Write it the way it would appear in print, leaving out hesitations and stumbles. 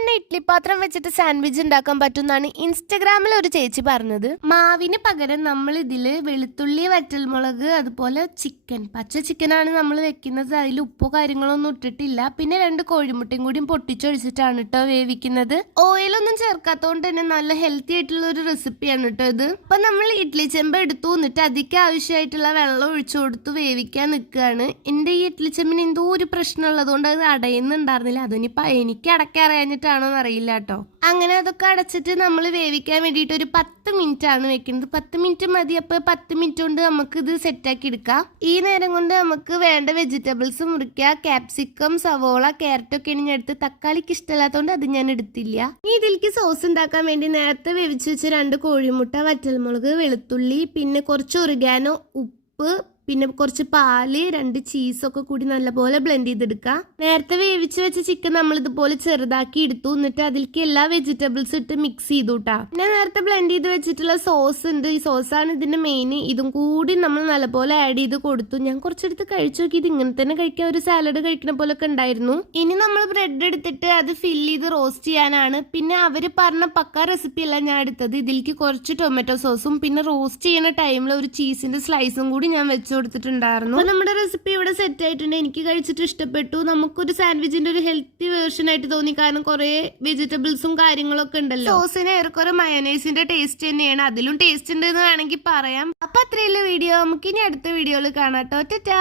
തന്നെ ഇഡ്ഡലി പാത്രം വെച്ചിട്ട് സാൻഡ്വിച്ച് ഉണ്ടാക്കാൻ പറ്റുമെന്നാണ് ഇൻസ്റ്റഗ്രാമിൽ ഒരു ചേച്ചി പറഞ്ഞത്. മാവിന് പകരം നമ്മൾ ഇതില് വെളുത്തുള്ളി, വറ്റൽമുളക്, അതുപോലെ പച്ച ചിക്കനാണ് നമ്മൾ വെക്കുന്നത്. അതിൽ ഉപ്പോ കാര്യങ്ങളൊന്നും ഇട്ടിട്ടില്ല. പിന്നെ 2 കോഴിമുട്ടയും കൂടി പൊട്ടിച്ചൊഴിച്ചിട്ടാണ് കേട്ടോ വേവിക്കുന്നത്. ഓയിലൊന്നും ചേർക്കാത്തതുകൊണ്ട് തന്നെ നല്ല ഹെൽത്തി ആയിട്ടുള്ള ഒരു റെസിപ്പിയാണ് കേട്ടോ ഇത്. അപ്പൊ നമ്മൾ ഇഡ്ഡലി ചെമ്പ് എടുത്തു എന്നിട്ട് അതിക്ക് ആവശ്യമായിട്ടുള്ള വെള്ളം ഒഴിച്ചു കൊടുത്തു വേവിക്കാൻ നിൽക്കുകയാണ്. എന്റെ ഈ ഇഡ്ഡലി ചെമ്പിന് എന്തോ ഒരു പ്രശ്നം ഉള്ളതുകൊണ്ട് അത് അടയുന്നുണ്ടായിരുന്നില്ല. അതിനിപ്പോ എനിക്ക് അടയ്ക്കറിയാഞ്ഞിട്ടാണോ എന്നറിയില്ല കേട്ടോ. അങ്ങനെ അതൊക്കെ അടച്ചിട്ട് നമ്മൾ വേവിക്കാൻ വേണ്ടിയിട്ട് ഒരു 10 മിനിറ്റ് ആണ് വെക്കുന്നത്. 10 മിനിറ്റ് മതി. അപ്പൊ 10 മിനിറ്റ് കൊണ്ട് നമുക്ക് ഇത് സെറ്റാക്കി എടുക്കാം. ഈ നേരം കൊണ്ട് നമുക്ക് വേണ്ട വെജിറ്റബിൾസ് മുറിക്കുക. ക്യാപ്സിക്കം, സവോള, ക്യാരറ്റ് ഒക്കെ ഞാൻ എടുത്ത്. തക്കാളിക്ക് ഇഷ്ടമില്ലാത്തതുകൊണ്ട് അത് ഞാൻ എടുത്തില്ല. ഇനി ഇതിലേക്ക് സോസ് ഉണ്ടാക്കാൻ വേണ്ടി നേരത്തെ വേവിച്ച് വെച്ച് 2 കോഴിമുട്ട, വറ്റൽമുളക്, വെളുത്തുള്ളി, പിന്നെ കുറച്ച് ഒറിഗാനോ, ഉപ്പ്, പിന്നെ കുറച്ച് പാല്, 2 ചീസൊക്കെ കൂടി നല്ലപോലെ ബ്ലെൻഡ് ചെയ്തെടുക്കുക. നേരത്തെ വേവിച്ച് വെച്ച ചിക്കൻ നമ്മൾ ഇതുപോലെ ചെറുതാക്കി എടുത്തു. എന്നിട്ട് അതിലേക്ക് എല്ലാ വെജിറ്റബിൾസ് ഇട്ട് മിക്സ് ചെയ്തു കേട്ടാ. പിന്നെ നേരത്തെ ബ്ലെൻഡ് ചെയ്ത് വെച്ചിട്ടുള്ള സോസ് ഉണ്ട്. ഈ സോസാണ് ഇതിന്റെ മെയിൻ. ഇതും കൂടി നമ്മൾ നല്ലപോലെ ആഡ് ചെയ്ത് കൊടുത്തു. ഞാൻ കുറച്ചെടുത്ത് കഴിച്ചു നോക്കി. ഇത് ഇങ്ങനെ തന്നെ കഴിക്കാൻ ഒരു സാലഡ് കഴിക്കുന്ന പോലെ ഒക്കെ ഉണ്ടായിരുന്നു. ഇനി നമ്മൾ ബ്രെഡ് എടുത്തിട്ട് അത് ഫില്ല് ചെയ്ത് റോസ്റ്റ് ചെയ്യാനാണ്. പിന്നെ അവര് പറഞ്ഞ പക്ക റെസിപ്പി അല്ല ഞാൻ എടുത്തത്. ഇതിലേക്ക് കുറച്ച് ടൊമാറ്റോ സോസും പിന്നെ റോസ്റ്റ് ചെയ്യുന്ന ടൈമിൽ ഒരു ചീസിന്റെ സ്ലൈസും കൂടി ഞാൻ വെച്ചു കൊടുത്തിട്ടുണ്ടായിരുന്നു. അപ്പൊ നമ്മുടെ റെസിപ്പി ഇവിടെ സെറ്റ് ആയിട്ടുണ്ട്. എനിക്ക് കഴിച്ചിട്ട് ഇഷ്ടപ്പെട്ടു. നമുക്കൊരു സാൻഡ്വിച്ചിന്റെ ഒരു ഹെൽത്തി വേർഷൻ ആയിട്ട് തോന്നി. കാരണം കുറെ വെജിറ്റബിൾസും കാര്യങ്ങളൊക്കെ ഉണ്ടല്ലോ. സോസിന് ഏറെക്കുറെ മയോനൈസിന്റെ ടേസ്റ്റ് തന്നെയാണ്. അതിലും ടേസ്റ്റ് ഉണ്ട് എന്ന് വേണമെങ്കിൽ പറയാം. അപ്പൊ അത്രയുള്ള വീഡിയോ. നമുക്ക് ഇനി അടുത്ത വീഡിയോയിൽ കാണാം കേട്ടോ. ടാറ്റാ.